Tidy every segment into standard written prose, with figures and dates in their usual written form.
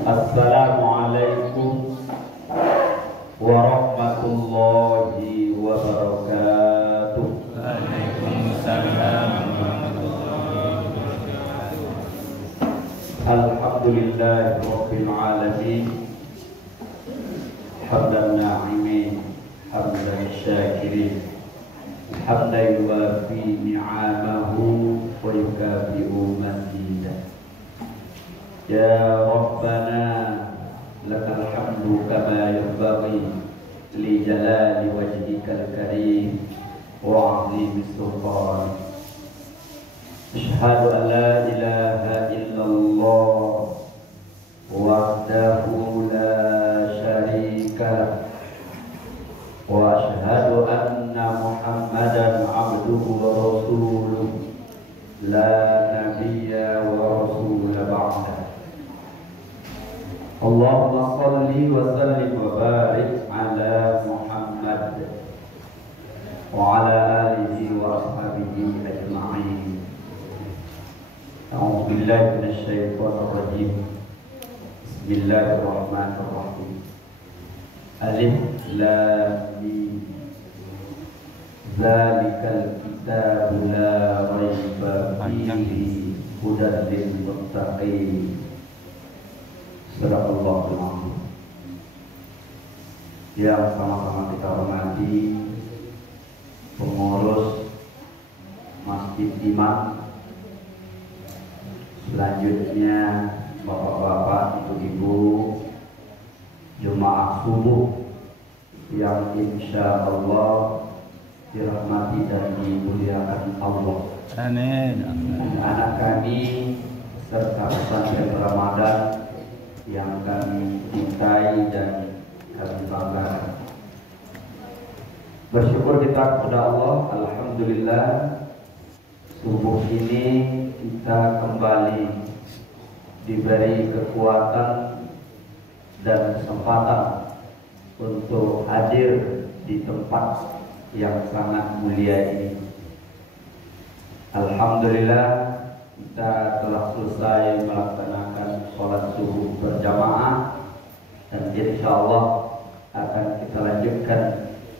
Assalamualaikum warahmatullahi wabarakatuh. Waalaikumsalam warahmatullahi wabarakatuh. Alhamdulillahi rabbil alamin. Hamdan na'imin, hamdan syakirin, hamdan yuwafi ni'amahu wa yukafi'u mazidah. Ya Rabbana lakal hamdu kama yanbaghi li jalali wajhikal karim wa 'azimi sultanik. Asyhadu an la ilaha illallah wahdahu la syarika lah wa asyhadu anna Muhammadan 'abduhu wa rasuluh la nabiyya wa rasula ba'da. Allahumma salli wa sallim wa barik ala Muhammad wa ala alihi wa ashabihi ajma'in. A'udzu billahi minasy syaithanir rajim. Bismillahirrahmanirrahim. Alif lam mim. Zalikal kitabu la raiba fihi hudan lil muttaqin. Sadaqallahul azim. Yang sama-sama kita hormati pengurus Masjid Imam, selanjutnya bapak-bapak, ibu-ibu, jemaah subuh yang insya Allah dirahmati dan dimuliakan Allah. Amin. Anak kami serta pesantren Ramadan yang kami cintai dan kami banggakan. Bersyukur kita kepada Allah, alhamdulillah subuh ini kita kembali diberi kekuatan dan kesempatan untuk hadir di tempat yang sangat mulia ini. Alhamdulillah kita telah selesai melaksanakan sholat subuh berjamaah dan insya Allah akan kita lanjutkan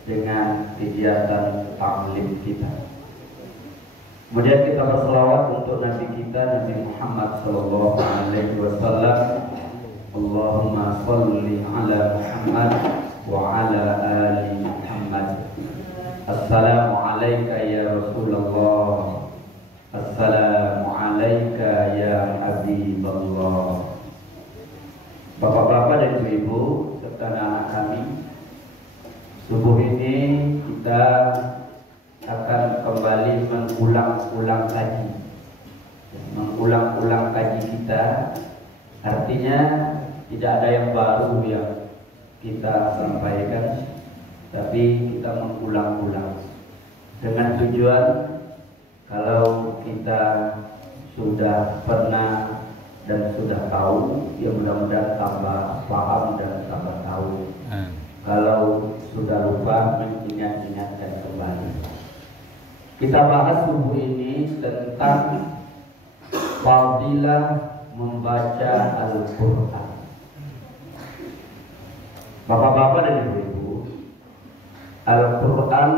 dengan kegiatan taklim kita. Kemudian kita berselawat untuk Nabi kita, Nabi Muhammad sallallahu alaihi wasallam. Allahumma shalli ala Muhammad wa ala ali Muhammad. Assalamu alayka ya Rasulullah. Assalamu alayka ya Habiballah. Bapak-bapak dan ibu-ibu serta anak kami, subuh ini kita akan kembali mengulang-ulang kaji. Mengulang-ulang kaji kita artinya tidak ada yang baru yang kita sampaikan, tapi kita mengulang-ulang dengan tujuan kalau kita sudah pernah dan sudah tahu, ya mudah-mudahan tambah paham dan tambah tahu. Kalau sudah lupa, mengingat-ingatkan kembali. Kita bahas subuh ini tentang fadilah membaca Al-Quran. Bapak-bapak dan ibu-ibu, Al-Quran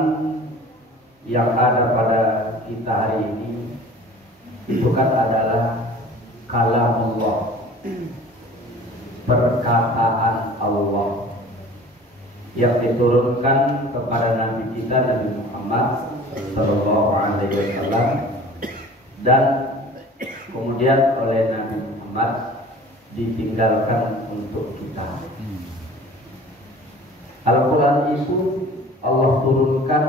yang ada pada kita hari ini itu kan adalah kalamullah, perkataan Allah yang diturunkan kepada Nabi kita, Nabi Muhammad sallallahu alaihi wasallam, dan kemudian oleh Nabi Muhammad ditinggalkan untuk kita. Al-Quran itu Allah turunkan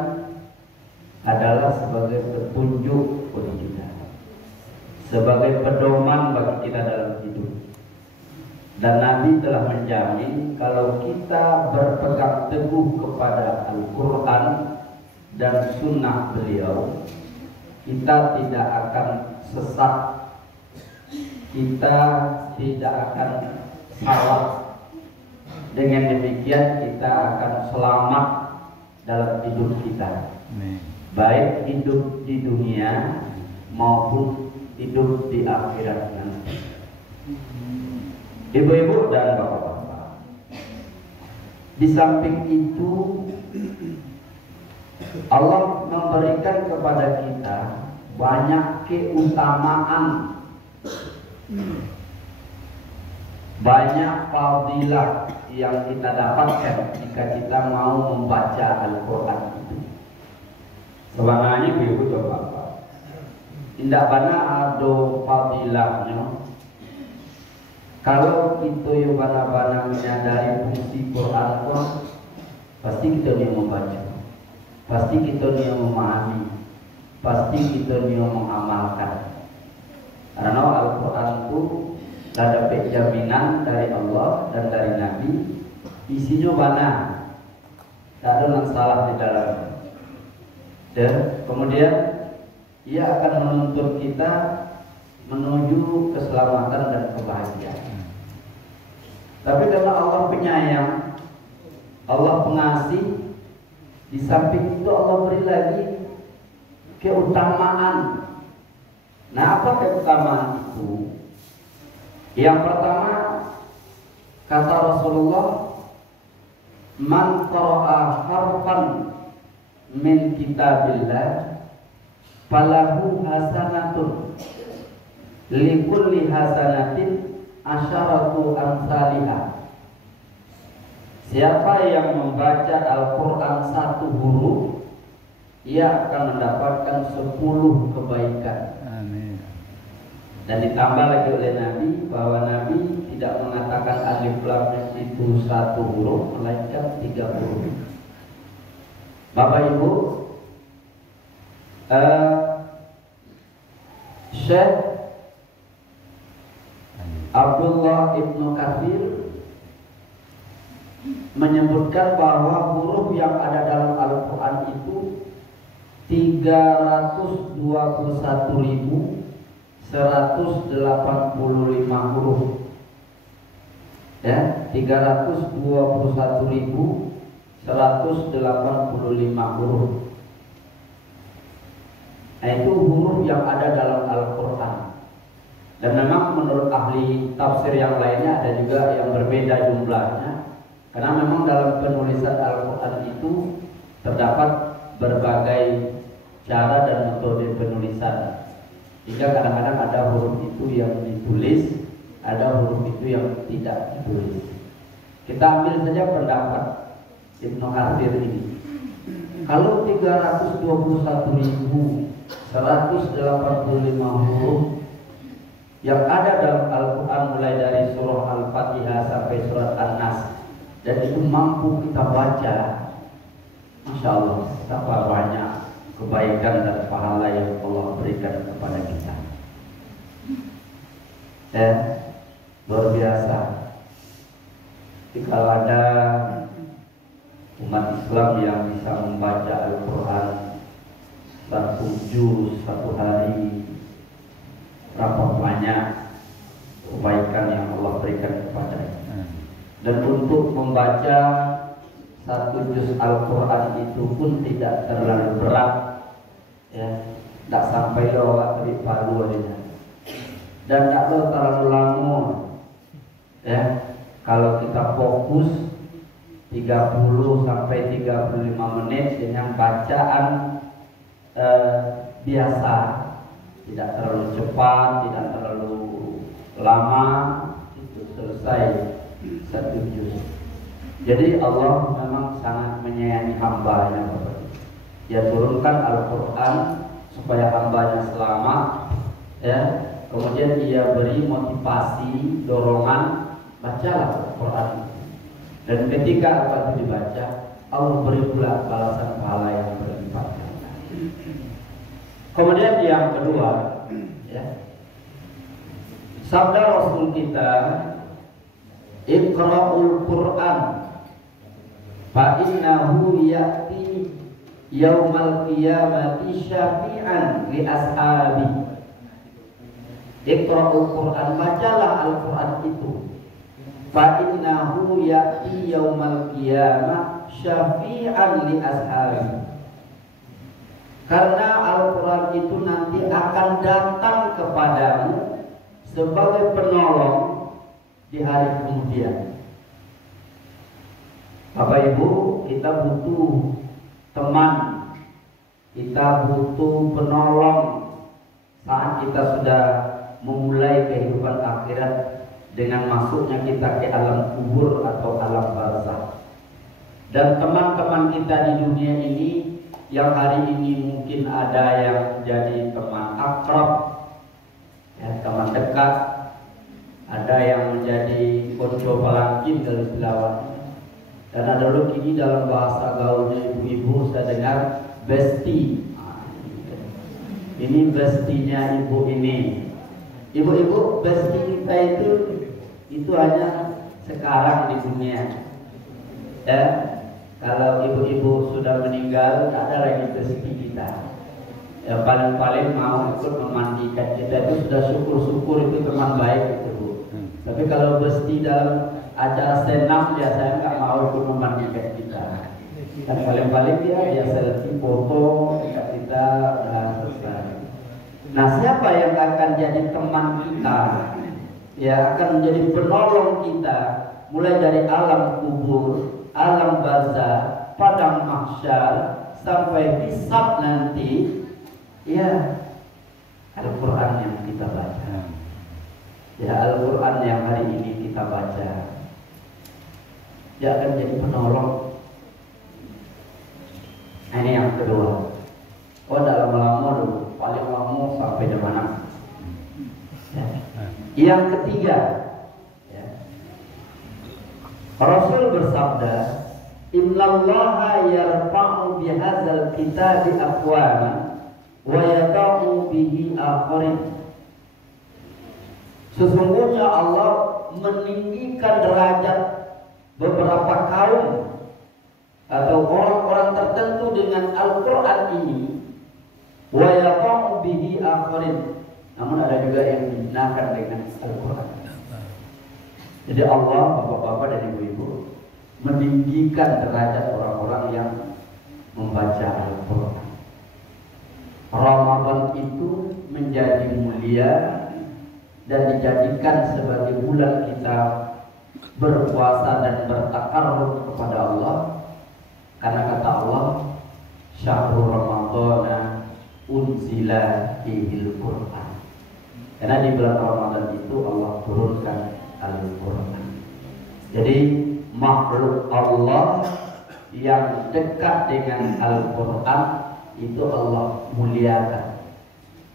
adalah sebagai petunjuk bagi kita, sebagai pedoman bagi kita dalam hidup. Dan Nabi telah menjamin kalau kita berpegang teguh kepada Al-Quran dan sunnah beliau, kita tidak akan sesat, kita tidak akan salah. Dengan demikian kita akan selamat dalam hidup kita, baik hidup di dunia maupun hidup di akhirat nanti. Ibu-ibu Di samping itu Allah memberikan kepada kita banyak keutamaan, banyak fadilah yang kita dapatkan jika kita mau membaca Al-Quran itu. Sebenarnya begitu Bapak. Tidak banyak ada fadilahnya. Kalau kita yang benar-benar menyadari fungsi Quran pun, pasti kita yang membaca, pasti kita yang memahami, pasti kita yang mengamalkan. Karena Al-Quran itu ada jaminan dari Allah dan dari Nabi, isinya benar, tak ada yang salah di dalamnya. Dan kemudian ia akan menuntun kita menuju keselamatan dan kebahagiaan. Tapi karena Allah penyayang, Allah pengasih, di samping itu Allah beri lagi keutamaan. Nah, apa keutamaan itu? Yang pertama, kata Rasulullah, man qara'a harfan min kitabillah falahu hasanatun likulli hasanatin asyaratu amsalihah. Siapa yang membaca Al-Quran satu huruf, ia akan mendapatkan 10 kebaikan. Amin. Dan ditambah lagi oleh Nabi bahwa Nabi tidak mengatakan alif lam itu satu huruf, melainkan 3 huruf. Bapak Ibu, Syekh Abdullah Ibnu Katsir menyebutkan bahwa huruf yang ada dalam Al-Quran itu 321.185 huruf. Ya, 321.185 huruf. Nah, itu huruf yang ada dalam Al-Quran. Dan memang menurut ahli tafsir yang lainnya ada juga yang berbeda jumlahnya. Karena memang dalam penulisan Al-Quran itu terdapat berbagai cara dan metode penulisan. Jika kadang-kadang ada huruf itu yang ditulis, ada huruf itu yang tidak ditulis. Kita ambil saja pendapat Ibnu Katsir ini. Kalau 321.185 huruf yang ada dalam Al-Quran mulai dari surah Al-Fatihah sampai surat An-Nas, dan itu mampu kita baca, Masya Allah, betapa banyak kebaikan dan pahala yang Allah berikan kepada kita. Luar biasa. Jika ada umat Islam yang bisa membaca Al-Quran 1 juz 1 hari, berapa banyak kebaikan yang Allah berikan kepadanya. Dan untuk membaca 1 juz Al-Quran itu pun tidak terlalu berat, ya, tidak sampai lewat di palu adanya, dan tidak terlalu lama, ya. Kalau kita fokus 30 sampai 35 menit dengan bacaan biasa, tidak terlalu cepat, tidak terlalu lama, itu selesai 1 juz. Jadi Allah memang sangat menyayangi hambanya, Bapak. Dia turunkan Al-Quran supaya hambanya selamat, ya. Kemudian dia beri motivasi, dorongan, bacalah Al-Quran. Dan ketika apa itu dibaca, Allah beri pula balasan pahala yang berlipat. Kemudian yang kedua, ya, sabda Rasul kita, Iqra'ul Quran fa innahu ya'ti yaumal qiyamati syafi'an li ashabi. Iqra'ul Quran, bacalah Al-Quran itu. Fa innahu ya'ti yaumal qiyamah syafi'an li ashabi. Karena Al-Quran itu nanti akan datang kepadamu sebagai penolong di hari kemudian. Bapak Ibu, kita butuh teman, kita butuh penolong saat kita sudah memulai kehidupan akhirat dengan masuknya kita ke alam kubur atau alam barzakh. Dan teman-teman kita di dunia ini yang hari ini mungkin ada yang jadi teman akrab, ya, teman dekat, ada yang menjadi konco palangkin dari selawat. Dan ada lagi ini dalam bahasa gaulnya ibu-ibu saya dengar bestie. Ini bestinya ibu ini. Ibu-ibu, bestie kita itu hanya sekarang di dunia. Ya, kalau ibu-ibu sudah meninggal, tak ada lagi bestie kita. Ya, paling-paling mau ikut memandikan kita itu sudah syukur-syukur itu teman baik itu, Bu. Tapi kalau bestie dalam acara senam ya saya nggak mau ikut memandikan kita. Dan paling-paling dia selfie foto dekat kita dan selesai. Nah, siapa yang akan jadi teman kita? Ya, akan menjadi penolong kita mulai dari alam kubur, alam barzakh, padang mahsyar sampai hisab nanti. Ya, Al-Quran yang kita baca. Ya, Al-Quran yang hari ini kita baca. Dia akan jadi penolong. Nah, ini yang kedua. Oh, dalam lama dulu, paling lama sampai jam 6. Ya. Yang ketiga, ya. Rasul bersabda, Innallaha yarfa'u bihadzal kitabi aqwaman wa yada'u bihi akharin. Sesungguhnya Allah meninggikan derajat beberapa kaum atau orang-orang tertentu dengan Al-Quran ini, wa yaqa'u bihi akharin. Namun ada juga yang dihinakan dengan Al-Quran. Jadi Allah, bapak-bapak dan ibu-ibu, meninggikan derajat orang-orang yang membaca Al-Quran. Ramadan itu menjadi mulia dan dijadikan sebagai bulan kita berpuasa dan bertakarrub kepada Allah, karena kata Allah, syahrul ramadhana unzila fihil Qur'an. Karena di bulan Ramadan itu Allah turunkan Al-Quran. Jadi makhluk Allah yang dekat dengan Al-Quran itu Allah muliakan.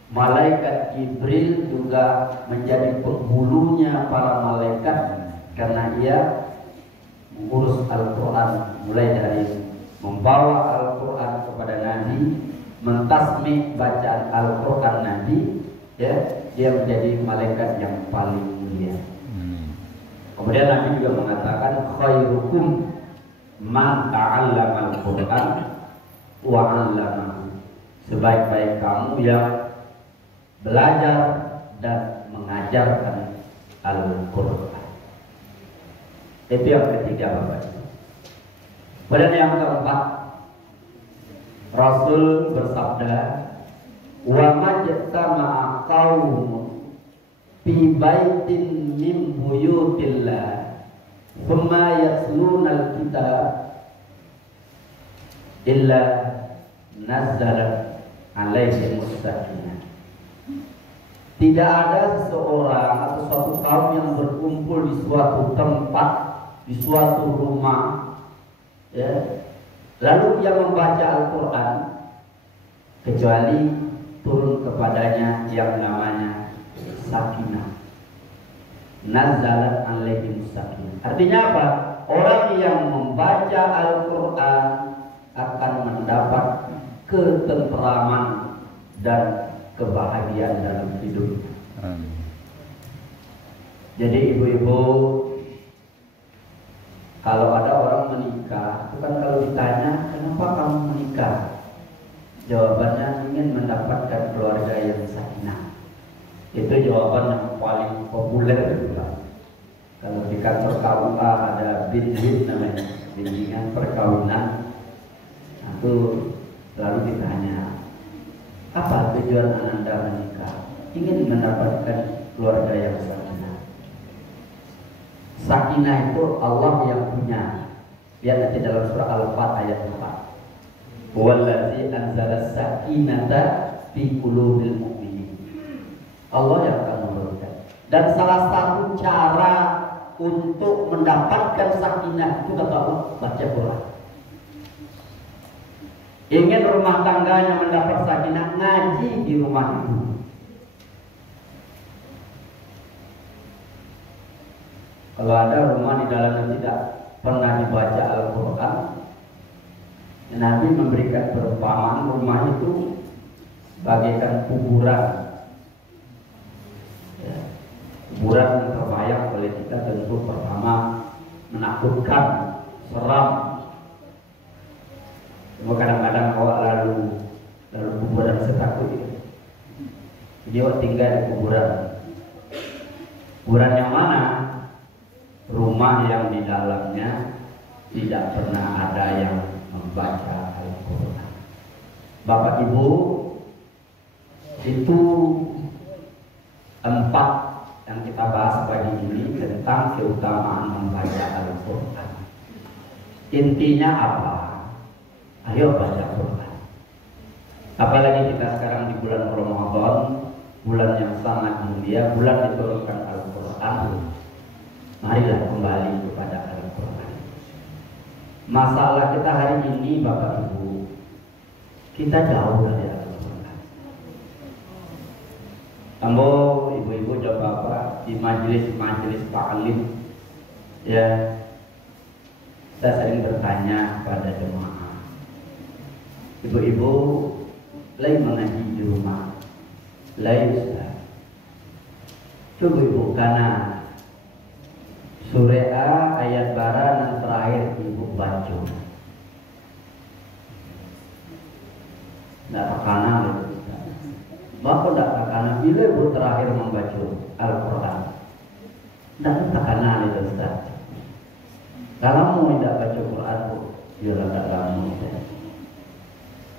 Malaikat Jibril juga menjadi penghulunya para malaikat karena ia mengurus Al-Quran, mulai dari membawa Al-Quran kepada Nabi, mentasmi bacaan Al-Quran Nabi, ya, dia menjadi malaikat yang paling mulia. Kemudian Nabi juga mengatakan khairukum man ta'allama Al-Quran wa 'allamahu. Sebaik-baik kamu yang belajar dan mengajarkan Al-Quran. Itu yang ketiga, Bapak. Kemudian yang keempat, Rasul bersabda, wa majtama'a qaumun fi baitin min buyutillah thumma yatluna al-kitab illa nazzalat alaihim as-sakinah. Tidak ada seseorang atau suatu kaum yang berkumpul di suatu tempat, di suatu rumah, ya, lalu ia membaca Al-Quran, kecuali turun kepadanya yang namanya sakinah. Nazzalat alaihim sakinah. Artinya apa? Orang yang membaca Al-Quran akan mendapat ketentraman dan kebahagiaan dalam hidup. Jadi ibu-ibu, kalau ada orang menikah, itu kan kalau ditanya kenapa kamu menikah, jawabannya ingin mendapatkan keluarga yang sakinah. Itu jawaban yang paling populer juga. Kalau di kantor KUA ada bin-bin namanya, bimbingan perkawinan, itu selalu ditanya, apa tujuan Anda menikah? Ingin mendapatkan keluarga yang sakinah. Sakinah itu Allah yang punya. Lihat nanti dalam surah Al-Fat ayat 4. Wallazi anzala sakinata fi qulubil mu'minin. Allah yang akan menurunkan. Dan salah satu cara untuk mendapatkan sakinah itu kata Allah baca Quran. Ingin rumah tangganya mendapat sakinah, ngaji di rumah itu. Kalau ada rumah di dalamnya tidak pernah dibaca Al-Quran, Nabi memberikan perumpamaan rumah itu bagaikan kuburan. Ya, kuburan yang terbayang oleh kita tentu pertama menakutkan, seram. Cuma kadang-kadang awak lalu kuburan setakut itu. Jadi awak tinggal di kuburan. Kuburan yang mana? Rumah yang di dalamnya tidak pernah ada yang membaca Al-Quran. Bapak Ibu, itu 4 yang kita bahas pagi ini tentang keutamaan membaca Al-Quran. Intinya apa? Ayo baca Quran. Apalagi kita sekarang di bulan Ramadan, bulan yang sangat mulia, bulan diturunkan Al-Quran. Marilah kembali kepada Al-Quran. Masalah kita hari ini Bapak Ibu, kita jauh dari Al-Quran. Ambo, ibu-ibu dan bapak di majelis-majelis taklim, ya, saya sering bertanya pada jemaah, ibu-ibu, lagi mengaji di rumah, lagi Ustaz. Coba ibu karena surah A ayat bara yang terakhir ibu baca. Tidak tekanan itu. Bapak tidak tekanan bila ibu terakhir membaca Al-Quran. Tidak tekanan itu Ustaz. Kalau mau tidak baca Quran, ya tidak lama.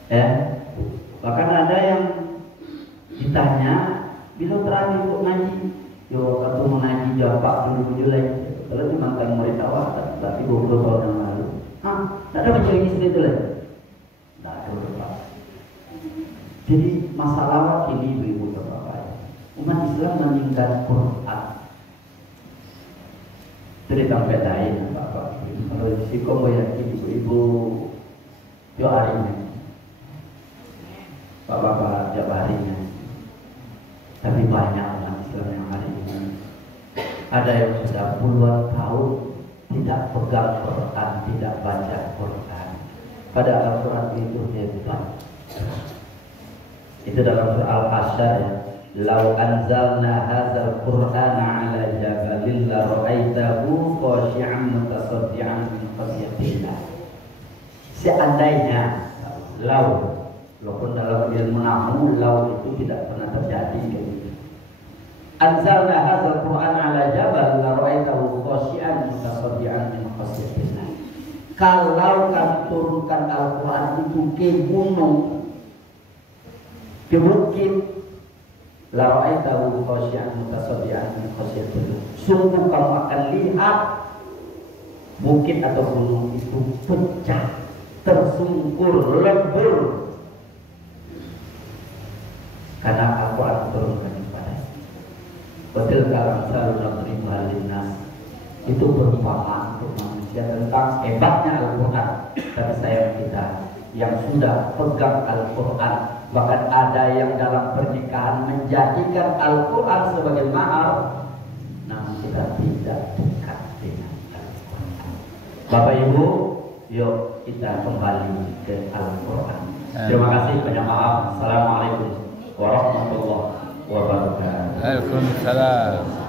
Ya, bahkan ada yang ditanya bila terakhir ibu ngaji, yo ketemu ngaji jam 40 lagi. Kalau di mantan murid awak, berarti 20 tahun yang lalu. Tidak ada baca ini sendiri tu lagi. Tidak ada Pak. Jadi masalah ini ibu bapak, umat Islam meninggal Quran. Itu ditampetain bapak. Kalau di Siko yakin ibu-ibu, yo harinya, bapak jabarinya. Tapi banyak umat Islam yang hari ini ada yang sudah puluhan tahun tidak pegang Quran, tidak baca Quran. Pada Al-Quran itu hebat. Itu dalam surah Al-Hasyr ya. Lau anzalna hadzal Qur'ana 'ala jabalin la ra'aitahu khashi'an mutasaddian min khasyatillah. Seandainya walaupun dalam ilmu nahwu lau itu tidak pernah terjadi gitu. Anzalna hadzal Qur'an 'ala jabal la ra'aitahu khashi'an mutasaddian min khasyatillah. Kalau kami turunkan Al-Quran itu ke gunung, ke bukit, la ra'aitahu khashi'an mutasaddian min khasyatillah. Sungguh kamu akan lihat bukit atau gunung itu pecah, tersungkur, lebur, karena Al-Quran turunkan kepada. Betul kalau selalu menerima linnas itu perumpamaan untuk manusia tentang hebatnya Al-Quran. Tapi sayang kita yang sudah pegang Al-Quran, bahkan ada yang dalam pernikahan menjadikan Al-Quran sebagai mahar, namun kita tidak dekat dengan Al-Quran. Bapak Ibu, yuk kita kembali ke Al-Quran. Terima kasih, banyak maaf. Assalamualaikum warahmatullahi wabarakatuh. Waalaikumsalam.